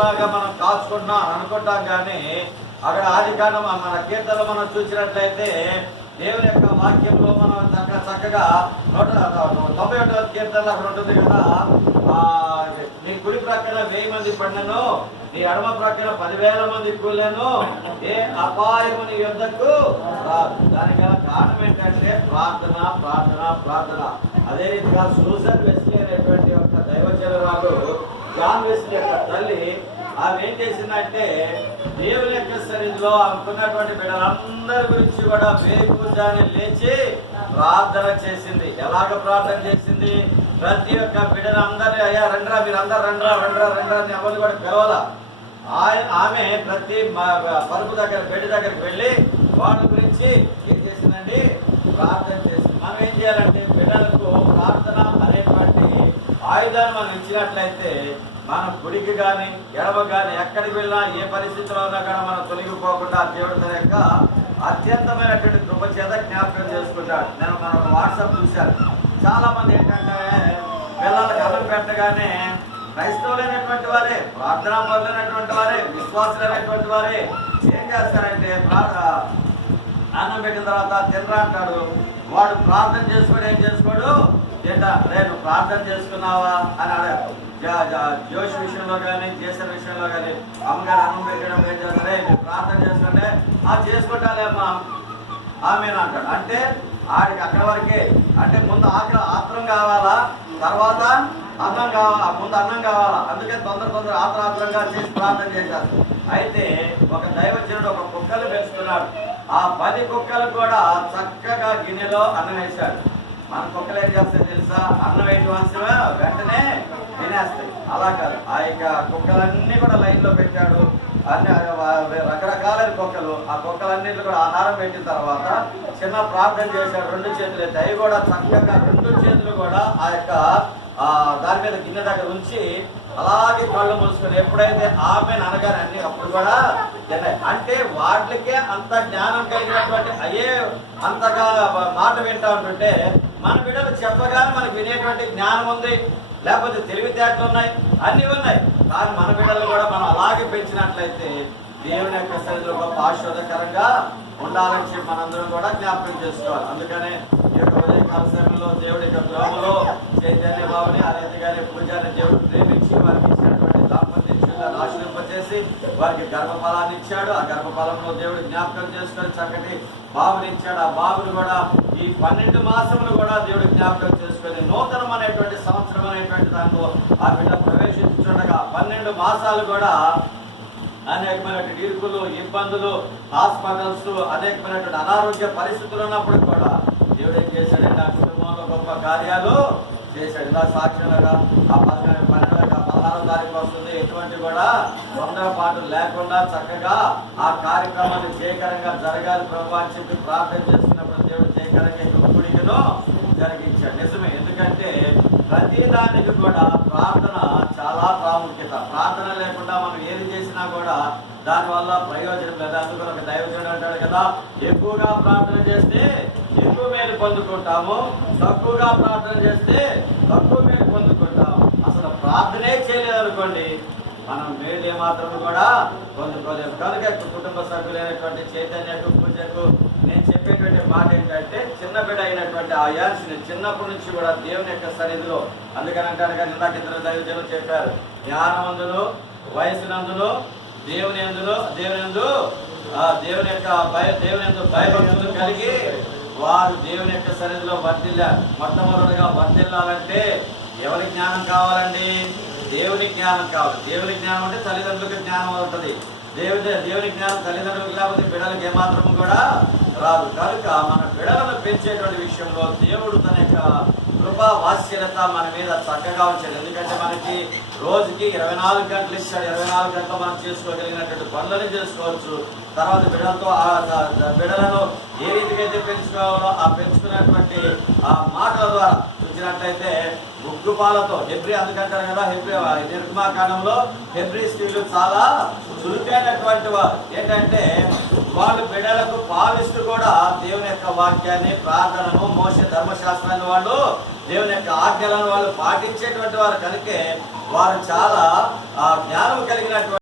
కాపరిలాగా మనం కాచుకుంటున్నాం అనుకుంటాం. కానీ అక్కడ ఆదికాండం మన కీర్తనలో మనం చూసినట్లయితే దేవుని యొక్క వాక్యంలో మనం చక్కగా 191వ కీర్తనలో అక్కడ ఉంటుంది కదా, నీ కుడి ప్రక్కన 1000 మంది పడినను, నీ ఎడమ ప్రక్కన 10,000 మంది కూలేను, ఏ అపాయము నీ యుద్ధకు రాదు. దానికి కారణం ఏంటంటే ప్రార్థన ప్రార్థన ప్రార్థన. అదే రీతిగా సూసన్ వెస్లీ అనేటువంటి ఒక దైవజనురాలు జాన్ వెస్లీ యొక్క తల్లి ఆమె ఏం చేసిందంటే దేవుని యొక్క సన్నిధిలో అనుకున్నటువంటి బిడ్డలందరి గురించి కూడా వేకుజాని లేచి ప్రార్థన చేసింది. ఎలాగ ప్రార్థన చేసింది? ప్రతి ఒక్క బిడ్డలందరినీ, అయ్యా రండ్రా, మీరు అందరు రండ్రా రండ్రా రండ్రా అని ఎవరు కూడా పిలవాల. ఆమె ప్రతి పరుపు దగ్గర బెడ్ దగ్గరికి వెళ్ళి వాళ్ళ గురించి ఏం చేసిందండి? ప్రార్థన చేసింది. మనం ఏం చేయాలంటే బిడ్డలకు ప్రార్థన అనేటువంటి ఆయుధాన్ని మనం ఇచ్చినట్లయితే మన గుడికి కానీ ఎడమ కానీ ఎక్కడికి వెళ్ళినా ఏ పరిస్థితిలో ఉన్నా కూడా మనం తొలగిపోకుండా దేవుడి తన యొక్క అత్యంతమైనటువంటి కృప చేత జ్ఞాపకం చేసుకుంటాడు. నేను మన వాట్సాప్ చూశాను. చాలా మంది ఏంటంటే పిల్లలకు అన్నం పెట్టగానే క్రైస్తవులైనటువంటి వారే, ప్రార్థనా పరులైనటువంటి వారే, విశ్వాసులైనటువంటి వారే ఏం చేస్తారంటే అన్నం పెట్టిన తర్వాత తినరా అంటాడు. వాడు ప్రార్థన చేసుకోడు, ఏం చేసుకోడు, తింటా. రేపు ప్రార్థన చేసుకున్నావా అని అడగారు. జోష్ విషయంలో కానీ జేసన్ విషయంలో కానీ అమ్మగారు అన్నం పెట్టడం ఏం చేస్తారే, మీరు ప్రార్థన చేసుకుంటే చేసుకుంటాలేమ్మా ఆమెను అంటాడు. అంటే ఆడికి అక్కడ వరకే. అంటే ముందు ఆత్రం కావాలా, తర్వాత అన్నం కావాలా, ముందు అన్నం కావాలా. అందుకే తొందర ఆత్రంగా చేసి ప్రార్థన చేశారు. అయితే ఒక దైవజనుడు ఒక కుక్కలు పెంచుతున్నాడు. ఆ 10 కుక్కలు కూడా చక్కగా గిన్నెలో అన్నం వేశాడు. మన కుక్కలు ఏం చేస్తాయి తెలుసా? అన్నం వేయవలసినా వెంటనే తినేస్తాయి. అలా కాదు, ఆ యొక్క కుక్కలన్నీ కూడా లైన్లో పెట్టాడు. అన్ని రకరకాలైన కుక్కలు. ఆ కుక్కలన్నింటిలో కూడా ఆహారం పెట్టిన తర్వాత చిన్న ప్రార్థన చేశాడు. 2 చేతులు ఎత్తి అవి కూడా చక్కగా 2 చేతులు కూడా ఆ యొక్క దాని మీద గిన్నె దగ్గర ఉంచి అలాగే కళ్ళు మూసుకొని ఎప్పుడైతే ఆమె అనగానే అన్ని అప్పుడు కూడా తిన్నాయి. అంటే వాటికే అంత జ్ఞానం కలిగినటువంటి అయ్యే అంతగా మాట వింటా ఉంటుంటే మన బిడ్డలు చెప్పగానే మనకు వినేటువంటి జ్ఞానం ఉంది, లేకపోతే తెలివితేటలు ఉన్నాయి, అన్నీ ఉన్నాయి. కానీ మన బిడ్డలు కూడా మనం అలాగే పెంచినట్లయితే దేవుని యొక్క సన్నిధిలో గొప్ప ఆశీర్వాదకరంగా ఉండాలని చెప్పి మనందరం కూడా జ్ఞాపకం చేసుకోవాలి. అందుకనే ఈ యొక్క ఉదయకాల సమయంలో దేవుడి యొక్క గృహంలో చైతన్య బాబుని ఆ రీతిగానే పూజారిని దేవుడు ప్రేమించి వారికి ఇచ్చినటువంటి దాంపత్య జీవితాన్ని ఆశీర్వదింపజేసి వారికి గర్భఫలాన్ని ఇచ్చాడు. ఆ గర్భఫలంలో దేవుడు జ్ఞాపకం చేసుకొని చక్కటి బాబుని ఇచ్చాడు. ఆ బాబుని కూడా ఈ 12 మాసములు కూడా దేవుడు జ్ఞాపకం చేసుకొని నూతనం అనేటువంటి సంవత్సరం అనేటువంటి దాంట్లో ఆ బిడ్డ ప్రవేశించుండగా 12 మాసాలు కూడా అనేకమైనటువంటి ఇరుకులు, ఇబ్బందులు, హాస్పిటల్స్, అనేకమైనటువంటి అనారోగ్య పరిస్థితులు ఉన్నప్పుడు కూడా దేవుడు ఏం చేశాడంటే ఆ కుటుంబంలో గొప్ప కార్యాలు చేశాడు. ఇలా సాక్ష్యంగా ఆ 16వ తారీఖు వస్తుంది. ఎటువంటి కూడా తొందరపాటు లేకుండా చక్కగా ఆ కార్యక్రమాన్ని జయకరంగా జరగాలి ప్రభు అని చెప్పి ప్రార్థన చేస్తున్నప్పుడు దేవుడు జయకరంగా గుడికను జరిగించాడు. నిజమే. ఎందుకంటే ప్రతి దానికి కూడా ప్రార్థన చాలా ప్రాముఖ్యత. ప్రార్థన లేకుండా మనం ఏది చేసినా కూడా దానివల్ల ప్రయోజనం లేదు. అందుకని ఒక దైవజనుడు అంటాడు కదా, ఎక్కువగా ప్రార్థన చేస్తే ఎక్కువ మేలు పొందుకుంటాము, తక్కువగా ప్రార్థన చేస్తే తక్కువ మేలు పొందుకుంటాము. అసలు ప్రార్థనే చేయలేదనుకోండి మనం మేలు ఏమాత్రం కూడా పొందుకోలేము. కనుక కుటుంబ సభ్యులైనటువంటి చైతన్యకు పూజకు నేను చెప్పేటువంటి మాట ఏంటంటే చిన్న బిడ్డ అయినటువంటి ఆ యాన్స్ని చిన్నప్పటి నుంచి కూడా దేవుని యొక్క సన్నిధిలో, అందుకని అంటారు కానీ ఇందాక 2 దైవజనులు చెప్పారు, జ్ఞానమందును వయసునందును దేవుని యొక్క భయభక్తులు కలిగి వారు దేవుని యొక్క సన్నిధిలో వర్ధిల్లారు. మొట్టమొదటిగా వర్ధిల్లాలంటే ఎవరి జ్ఞానం కావాలండి? దేవుని జ్ఞానం కావాలి. దేవుని జ్ఞానం అంటే తల్లిదండ్రులకు జ్ఞానం ఉంటుంది. దేవుని జ్ఞానం తల్లిదండ్రులకు లేకపోతే బిడ్డలకు ఏమాత్రం కూడా రాదు. కనుక మన బిడ్డలను పెంచేటువంటి విషయంలో దేవుడు తన యొక్క కృపా వాత్సల్యత మన మీద చక్కగా ఉంచాడు. ఎందుకంటే మనకి రోజుకి 24 గంటలు ఇచ్చాడు. 24 గంటలు మనం చేసుకోగలిగినటువంటి పనులను చేసుకోవచ్చు. తర్వాత బిడ్డలను ఏ రీతిగా అయితే పెంచుకోవాలో ఆ పెంచుకున్నటువంటి ఆ మాటల ద్వారా చూసినట్లయితే ఉగ్గుపాలతో హెబ్రీ, అందుకంటారు కదా నిర్గమాకాండంలో హెబ్రీ స్త్రీలు చాలా చురుకైనటువంటి వారు. ఏంటంటే వాళ్ళు బిడ్డలకు పాలిస్తూ కూడా దేవుని యొక్క వాక్యాన్ని, ప్రార్థనను, మోసే ధర్మశాస్త్రాన్ని వాళ్ళు దేవుని యొక్క ఆజ్ఞలను వాళ్ళు పాటించేటువంటి వారు కనుకే వారు చాలా జ్ఞానం కలిగినటువంటి